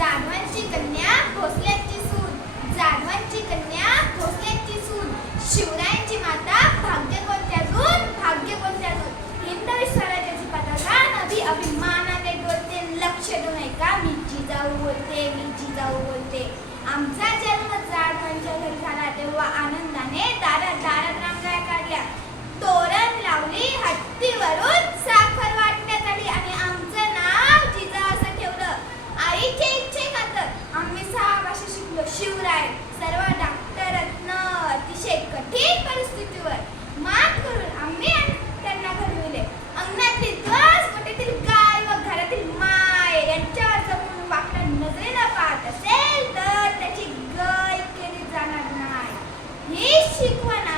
जाधवांची कन्या भोसल्याची सून. जाधवांची कन्या भोसल्याची सून. शिवरायांची माता भाग्य कोणत्यातून भाग्य कोणत्यातून हिंदवी स्वराज्याची पताका नवी अभिमानाने बोलते लक्ष देऊ नये का मी जिजाऊ बोलते मी जिजाऊ बोलते. आमचा 奇怪。